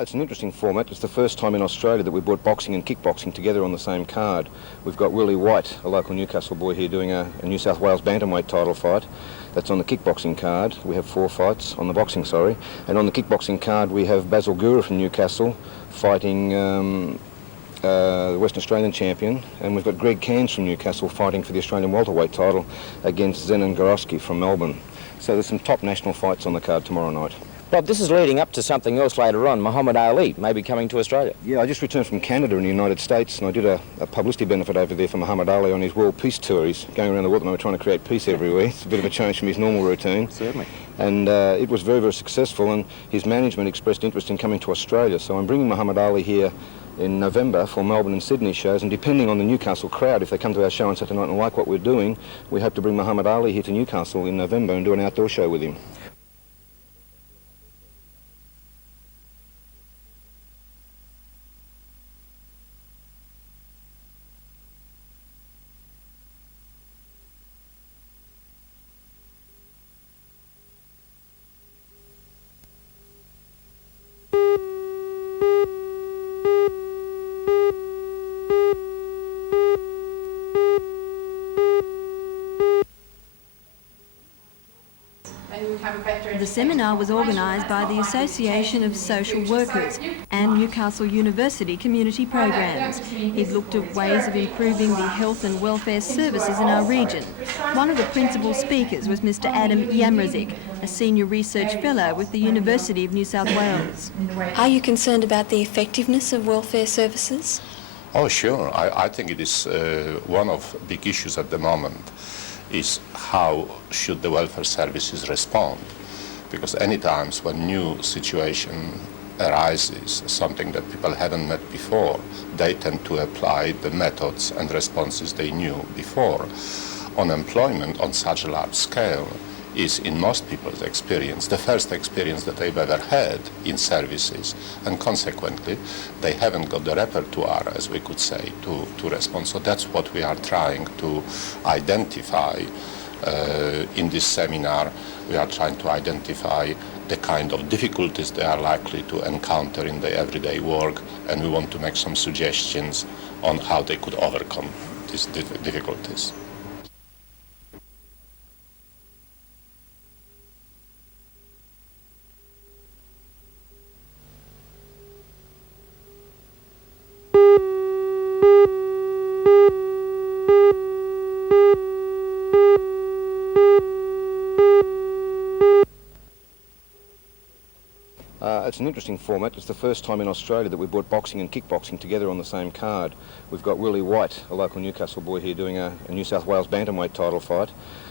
It's an interesting format. It's the first time in Australia that we brought boxing and kickboxing together on the same card. We've got Willie White, a local Newcastle boy here, doing a New South Wales bantamweight title fight. That's on the kickboxing card. We have 4 fights on the boxing, sorry. And on the kickboxing card we have Basil Gura from Newcastle fighting the Western Australian champion, and we've got Greg Cairns from Newcastle fighting for the Australian welterweight title against Zenon Gorowski from Melbourne. So there's some top national fights on the card tomorrow night. Bob, this is leading up to something else later on. Muhammad Ali may be coming to Australia. Yeah, I just returned from Canada in the United States, and I did a publicity benefit over there for Muhammad Ali on his world peace tour. He's going around the world at the moment trying to create peace everywhere. It's a bit of a change from his normal routine. Certainly. And it was very, very successful, and his management expressed interest in coming to Australia. So I'm bringing Muhammad Ali here in November for Melbourne and Sydney shows, and depending on the Newcastle crowd, if they come to our show on Saturday night and like what we're doing, we hope to bring Muhammad Ali here to Newcastle in November and do an outdoor show with him. The seminar was organised by the Association of Social Workers and Newcastle University Community Programs. It looked at ways of improving the health and welfare services in our region. One of the principal speakers was Mr Adam Yamrazik, a senior research fellow with the University of New South Wales. Are you concerned about the effectiveness of welfare services? Oh, sure. I think it is one of the big issues at the moment is how should the welfare services respond. Because any times when new situation arises, something that people haven't met before, they tend to apply the methods and responses they knew before. Unemployment on such a large scale is, in most people's experience, the first experience that they've ever had in services, and consequently, they haven't got the repertoire, as we could say, to respond. So that's what we are trying to identify in this seminar. We are trying to identify the kind of difficulties they are likely to encounter in their everyday work, and we want to make some suggestions on how they could overcome these difficulties. It's an interesting format. It's the first time in Australia that we brought boxing and kickboxing together on the same card. We've got Willie White, a local Newcastle boy here, doing a New South Wales bantamweight title fight.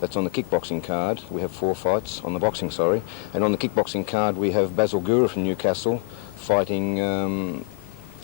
That's on the kickboxing card. We have 4 fights on the boxing, sorry. And on the kickboxing card we have Basil Gura from Newcastle fighting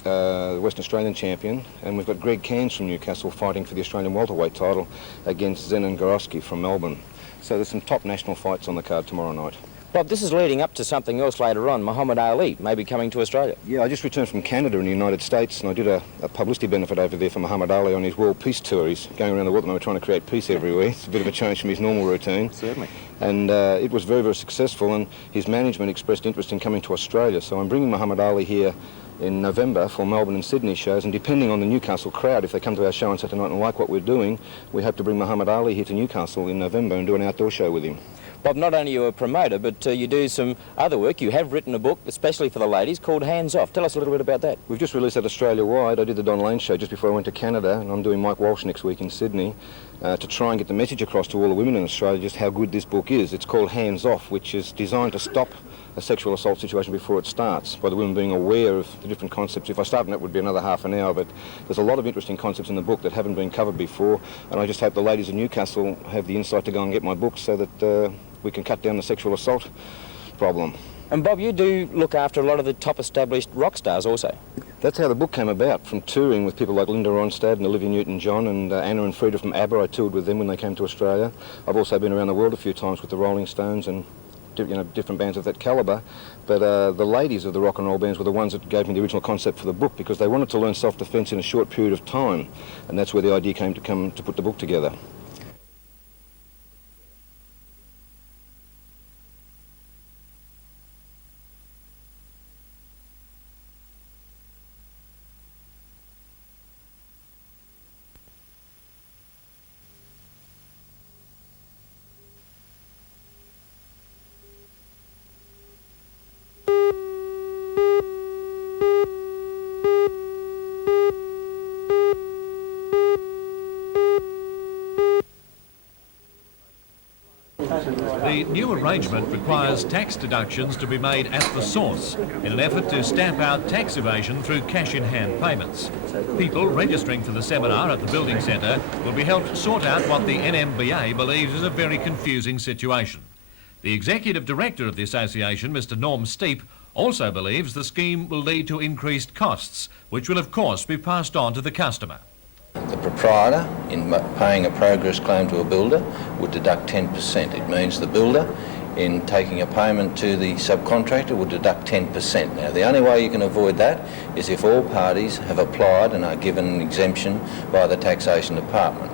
the Western Australian champion, and we've got Greg Cairns from Newcastle fighting for the Australian welterweight title against Zenon Gorowski from Melbourne. So there's some top national fights on the card tomorrow night. Bob, this is leading up to something else later on. Muhammad Ali may be coming to Australia. Yeah, I just returned from Canada in the United States, and I did a publicity benefit over there for Muhammad Ali on his world peace tour. He's going around the world at the moment trying to create peace everywhere. It's a bit of a change from his normal routine. Certainly. And it was very, very successful, and his management expressed interest in coming to Australia. So I'm bringing Muhammad Ali here in November for Melbourne and Sydney shows, and depending on the Newcastle crowd, if they come to our show on Saturday night and like what we're doing, we hope to bring Muhammad Ali here to Newcastle in November and do an outdoor show with him. Bob, not only are you a promoter, but you do some other work. You have written a book, especially for the ladies, called Hands Off. Tell us a little bit about that. We've just released that Australia-wide. I did the Don Lane show just before I went to Canada, and I'm doing Mike Walsh next week in Sydney to try and get the message across to all the women in Australia just how good this book is. It's called Hands Off, which is designed to stop a sexual assault situation before it starts, by the women being aware of the different concepts. If I start on it, it would be another half an hour, but there's a lot of interesting concepts in the book that haven't been covered before, and I just hope the ladies of Newcastle have the insight to go and get my book so that we can cut down the sexual assault problem. And Bob, you do look after a lot of the top established rock stars also. That's how the book came about, from touring with people like Linda Ronstadt and Olivia Newton-John and Anna and Frida from ABBA. I toured with them when they came to Australia. I've also been around the world a few times with the Rolling Stones and different bands of that calibre, but the ladies of the rock and roll bands were the ones that gave me the original concept for the book, because they wanted to learn self-defence in a short period of time, and that's where the idea came to put the book together. The new arrangement requires tax deductions to be made at the source in an effort to stamp out tax evasion through cash-in-hand payments. People registering for the seminar at the Building Centre will be helped sort out what the NMBA believes is a very confusing situation. The Executive Director of the Association, Mr Norm Steep, also believes the scheme will lead to increased costs, which will of course be passed on to the customer. The proprietor, in paying a progress claim to a builder, would deduct 10%. It means the builder, in taking a payment to the subcontractor, would deduct 10%. Now, the only way you can avoid that is if all parties have applied and are given an exemption by the Taxation Department.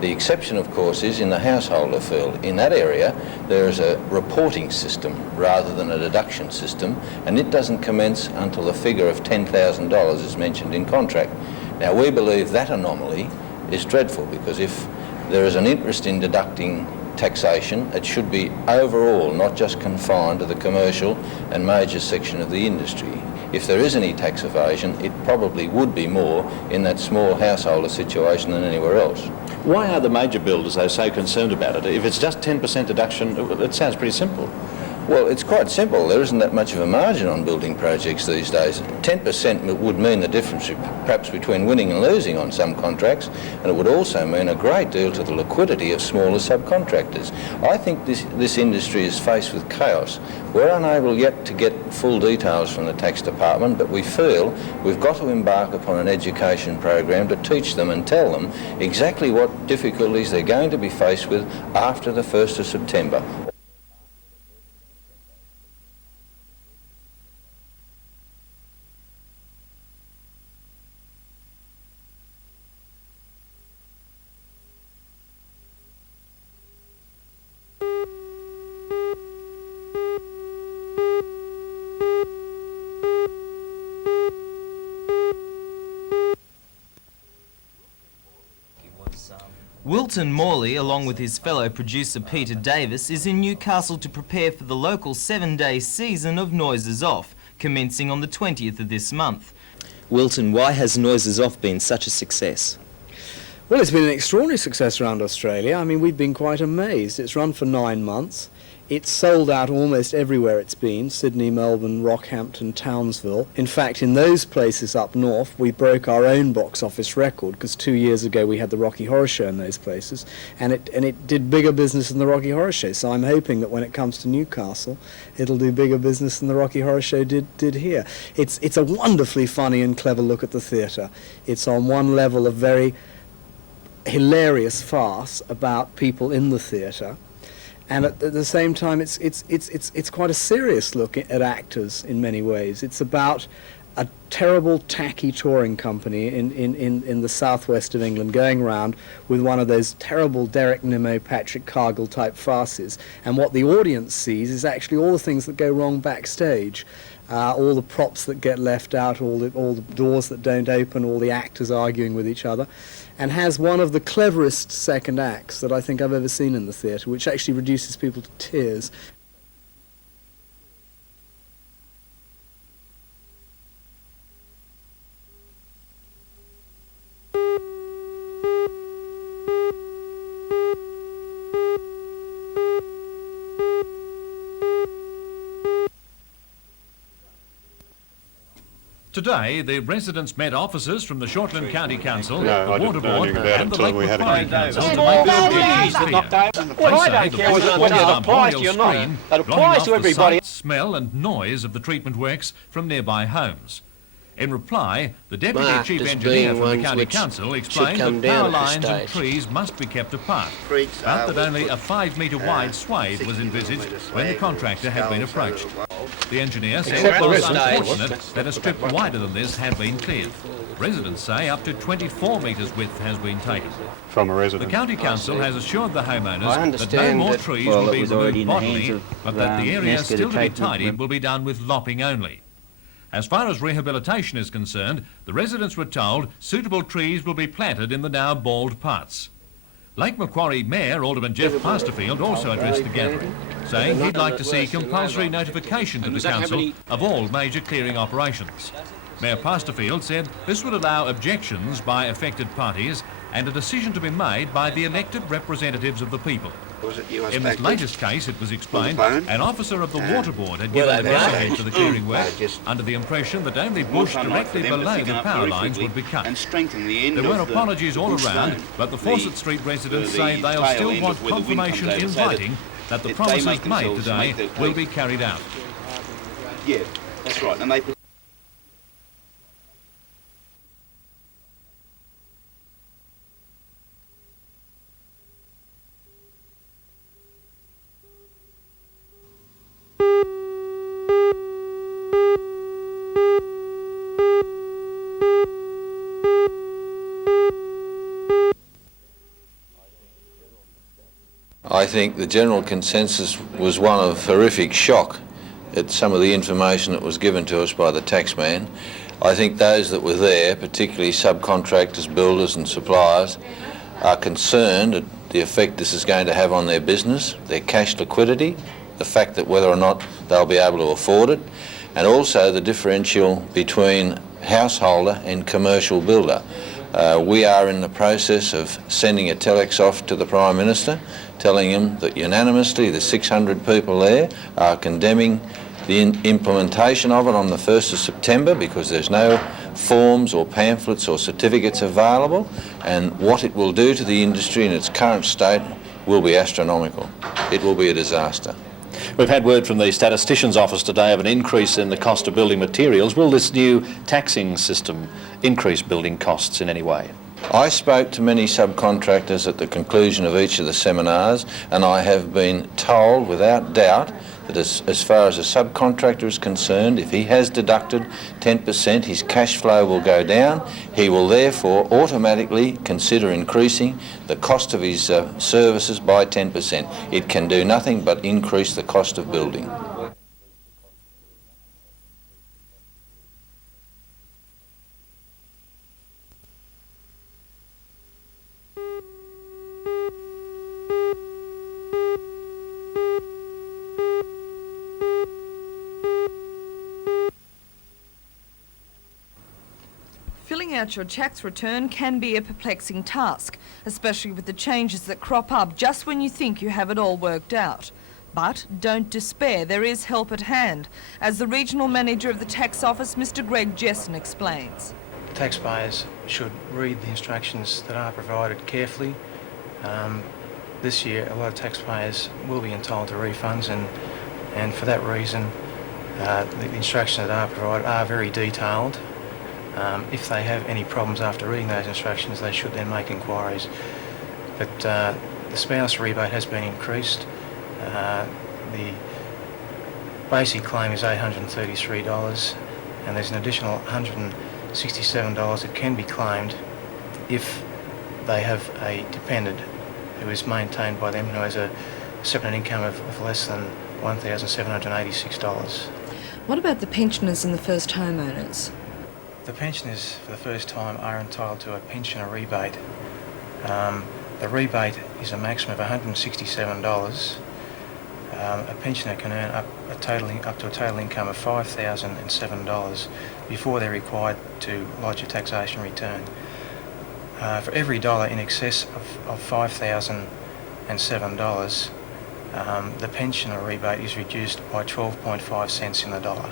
The exception, of course, is in the householder field. In that area, there is a reporting system rather than a deduction system, and it doesn't commence until the figure of $10,000 is mentioned in contract. Now, we believe that anomaly is dreadful, because if there is an interest in deducting taxation, it should be overall, not just confined to the commercial and major section of the industry. If there is any tax evasion, it probably would be more in that small householder situation than anywhere else. Why are the major builders, though, so concerned about it? If it's just 10% deduction, it sounds pretty simple. Well, it's quite simple. There isn't that much of a margin on building projects these days. 10% would mean the difference perhaps between winning and losing on some contracts, and it would also mean a great deal to the liquidity of smaller subcontractors. I think this industry is faced with chaos. We're unable yet to get full details from the Tax Department, but we feel we've got to embark upon an education program to teach them and tell them exactly what difficulties they're going to be faced with after the 1st of September. Wilton Morley, along with his fellow producer Peter Davis, is in Newcastle to prepare for the local 7-day season of Noises Off, commencing on the 20th of this month. Wilton, why has Noises Off been such a success? Well, it's been an extraordinary success around Australia. I mean, we've been quite amazed. It's run for 9 months. It's sold out almost everywhere it's been: Sydney, Melbourne, Rockhampton, Townsville. In fact, in those places up north, we broke our own box office record, because 2 years ago we had the Rocky Horror Show in those places, and it did bigger business than the Rocky Horror Show. So I'm hoping that when it comes to Newcastle, it'll do bigger business than the Rocky Horror Show did here. It's a wonderfully funny and clever look at the theatre. It's on one level a very hilarious farce about people in the theatre, and at the same time it's quite a serious look at actors in many ways. It's about a terrible tacky touring company in the southwest of England going around with one of those terrible Derek Nimmo, Patrick Cargill type farces, and what the audience sees is actually all the things that go wrong backstage. All the props that get left out, all the doors that don't open, all the actors arguing with each other, and has one of the cleverest second acts that I think I've ever seen in the theatre, which actually reduces people to tears. Today, the residents met officers from the Shortland County Council, the I Water didn't know Board anything about and it the until Lake we had a Macquarie meeting. Council to Oh, make the clear. Well, I don't care whether it applies to you or not. That applies to everybody. The sight, smell and noise of the treatment works from nearby homes. In reply, the Deputy Chief Engineer from the County Council explained that power lines and trees must be kept apart, but that only a 5-metre wide swathe was envisaged when the contractor had been approached. The engineer said it was unfortunate that a strip wider than this had been cleared. Residents say up to 24 metres width has been taken. From a resident. The County Council has assured the homeowners that no more trees will be removed bodily, but that the area still to be tidied will be done with lopping only. As far as rehabilitation is concerned, the residents were told suitable trees will be planted in the now bald parts. Lake Macquarie Mayor Alderman Jeff Pasterfield also addressed the gathering, saying he'd like to see compulsory notification to the council of all major clearing operations. Mayor Pasterfield said this would allow objections by affected parties and a decision to be made by the elected representatives of the people. In this latest case, it was explained, an officer of the Water Board had given the go-ahead for the clearing work under the impression that only bush directly below the power lines would be cut. There were apologies all around, but the Fawcett Street residents say they'll still want confirmation in writing that the promises made today will be carried out. Yeah, that's right. And they I think the general consensus was one of horrific shock at some of the information that was given to us by the taxman. I think those that were there, particularly subcontractors, builders and suppliers, are concerned at the effect this is going to have on their business, their cash liquidity, the fact that whether or not they'll be able to afford it, and also the differential between householder and commercial builder. We are in the process of sending a telex off to the Prime Minister, telling him that unanimously the 600 people there are condemning the implementation of it on the 1st of September because there's no forms or pamphlets or certificates available, and what it will do to the industry in its current state will be astronomical. It will be a disaster. We've had word from the Statistician's Office today of an increase in the cost of building materials. Will this new taxing system increase building costs in any way? I spoke to many subcontractors at the conclusion of each of the seminars, and I have been told without doubt that as far as a subcontractor is concerned, if he has deducted 10%, his cash flow will go down. He will therefore automatically consider increasing the cost of his services by 10%. It can do nothing but increase the cost of building. Filling out your tax return can be a perplexing task, especially with the changes that crop up just when you think you have it all worked out. But don't despair, there is help at hand, as the Regional Manager of the Tax Office, Mr Greg Jesson, explains. Taxpayers should read the instructions that are provided carefully. This year, a lot of taxpayers will be entitled to refunds, and for that reason, the instructions that are provided are very detailed. If they have any problems after reading those instructions, they should then make inquiries. But the spouse rebate has been increased. The basic claim is $833, and there's an additional $167 that can be claimed if they have a dependent who is maintained by them who has a separate income of less than $1,786. What about the pensioners and the first homeowners? The pensioners for the first time are entitled to a pensioner rebate. The rebate is a maximum of $167. A pensioner can earn up to a total income of $5,007 before they're required to lodge a taxation return. For every dollar in excess of $5,007, the pensioner rebate is reduced by 12.5 cents in the dollar.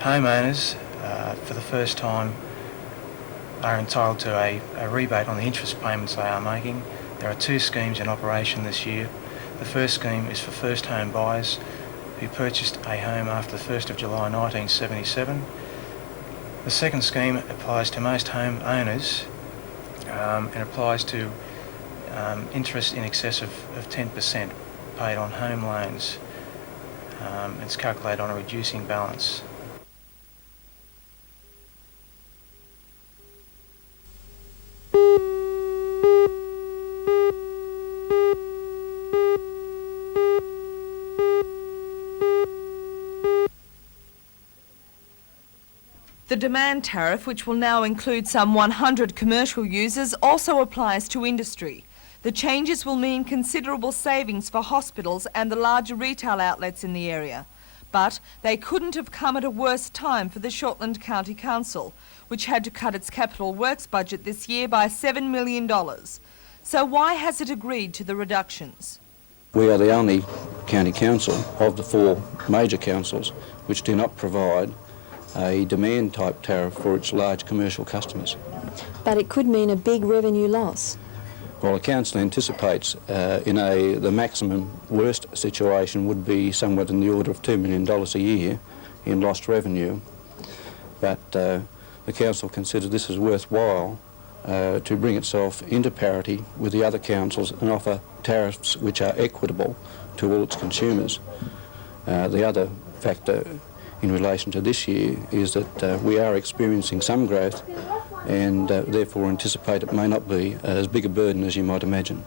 Homeowners, for the first time, are entitled to a rebate on the interest payments they are making. There are two schemes in operation this year. The first scheme is for first home buyers who purchased a home after the 1st of July 1977. The second scheme applies to most home owners and applies to interest in excess of 10% paid on home loans. It's calculated on a reducing balance. The demand tariff, which will now include some 100 commercial users, also applies to industry. The changes will mean considerable savings for hospitals and the larger retail outlets in the area. But they couldn't have come at a worse time for the Shortland County Council, which had to cut its capital works budget this year by $7 million. So why has it agreed to the reductions? We are the only county council of the 4 major councils which do not provide a demand type tariff for its large commercial customers. But it could mean a big revenue loss. Well, the council anticipates the maximum worst situation would be somewhat in the order of $2 million a year in lost revenue, but the council considered this as worthwhile to bring itself into parity with the other councils and offer tariffs which are equitable to all its consumers. The other factor in relation to this year is that we are experiencing some growth and therefore anticipate it may not be as big a burden as you might imagine.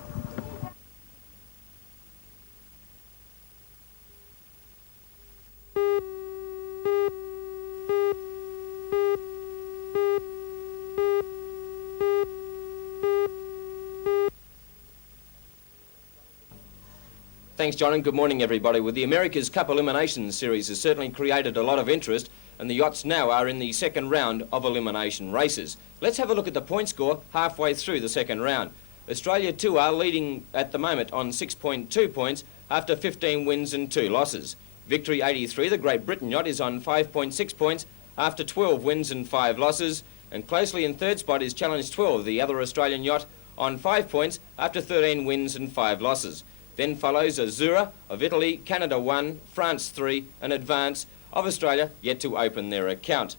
Thanks, John, and good morning, everybody. Well, the America's Cup Elimination Series has certainly created a lot of interest, and the yachts now are in the second round of elimination races. Let's have a look at the point score halfway through the second round. Australia 2 are leading at the moment on 6.2 points after 15 wins and 2 losses. Victory 83, the Great Britain yacht, is on 5.6 points after 12 wins and 5 losses, and closely in third spot is Challenge 12, the other Australian yacht, on 5 points after 13 wins and 5 losses. Then follows Azura of Italy, Canada 1, France 3, and Advance of Australia yet to open their account.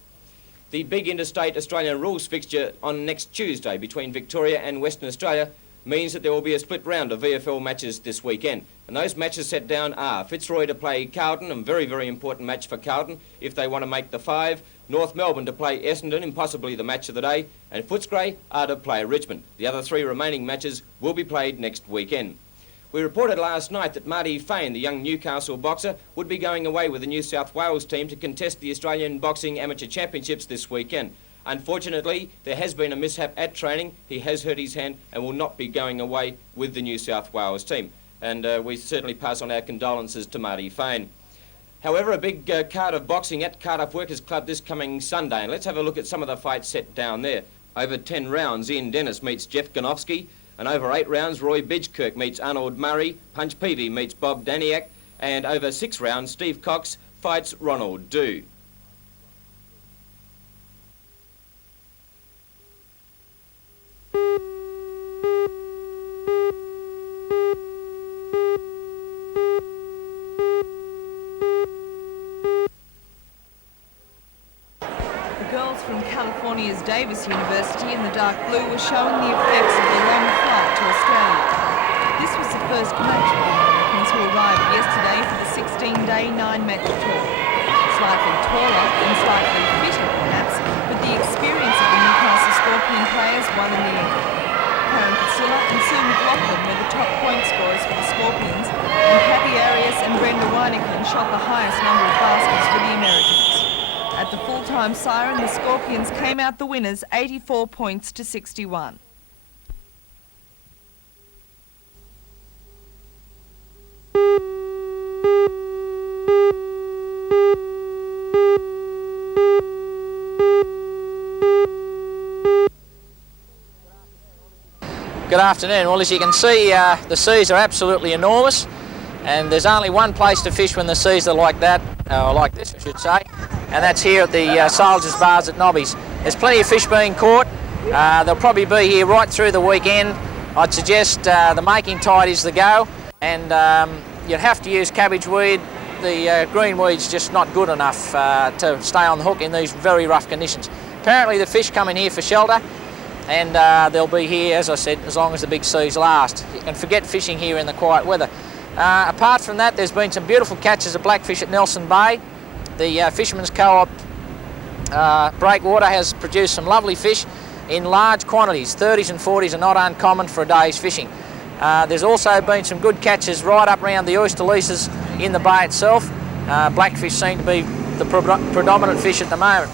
The big interstate Australian rules fixture on next Tuesday between Victoria and Western Australia means that there will be a split round of VFL matches this weekend. And those matches set down are Fitzroy to play Carlton, a very, very important match for Carlton if they want to make the 5, North Melbourne to play Essendon, impossibly the match of the day, and Footscray are to play Richmond. The other 3 remaining matches will be played next weekend. We reported last night that Marty Fain, the young Newcastle boxer, would be going away with the New South Wales team to contest the Australian Boxing Amateur Championships this weekend. Unfortunately, there has been a mishap at training. He has hurt his hand and will not be going away with the New South Wales team. And we certainly pass on our condolences to Marty Fain. However, a big card of boxing at Cardiff Workers Club this coming Sunday. And let's have a look at some of the fights set down there. Over 10 rounds, Ian Dennis meets Jeff Ganofsky. And over 8 rounds, Roy Bidgkirk meets Arnold Murray, Punch Peavy meets Bob Daniak, and over 6 rounds, Steve Cox fights Ronald Dew. From California's Davis University in the dark blue were showing the effects of the long flight to Australia. This was the first match of the Americans who arrived yesterday for the 16-day 9-match tour. Slightly taller and slightly fitter perhaps, but the experience of the Newcastle Scorpion players won in the end. Karen Casilla and Sue McLaughlin were the top point scorers for the Scorpions, and Kathy Arias and Brenda Wyneken shot the highest number of baskets for the Americans. At the full-time siren, the Scorpions came out the winners 84 points to 61. Good afternoon. Well, as you can see, the seas are absolutely enormous, and there's only one place to fish when the seas are like that, or like this I should say, and that's here at the Soldiers Bars at Nobby's. There's plenty of fish being caught. They'll probably be here right through the weekend. I'd suggest the making tide is the go, and you'd have to use cabbage weed. The green weed's just not good enough to stay on the hook in these very rough conditions. Apparently the fish come in here for shelter, and they'll be here, as I said, as long as the big seas last. You can forget fishing here in the quiet weather. Apart from that, there's been some beautiful catches of blackfish at Nelson Bay. The Fishermen's Co-op breakwater has produced some lovely fish in large quantities. 30s and 40s are not uncommon for a day's fishing. There's also been some good catches right up around the oyster leases in the bay itself. Blackfish seem to be the predominant fish at the moment.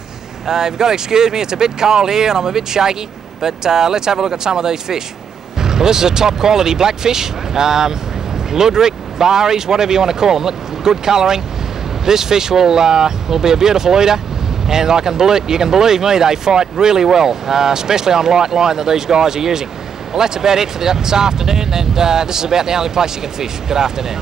You've got to excuse me, it's a bit cold here and I'm a bit shaky, but let's have a look at some of these fish. Well, this is a top quality blackfish. Ludwig, Baris, whatever you want to call them. Look, good colouring. This fish will be a beautiful eater, and you can believe me, they fight really well, especially on light line that these guys are using. Well, that's about it for this afternoon, and this is about the only place you can fish. Good afternoon.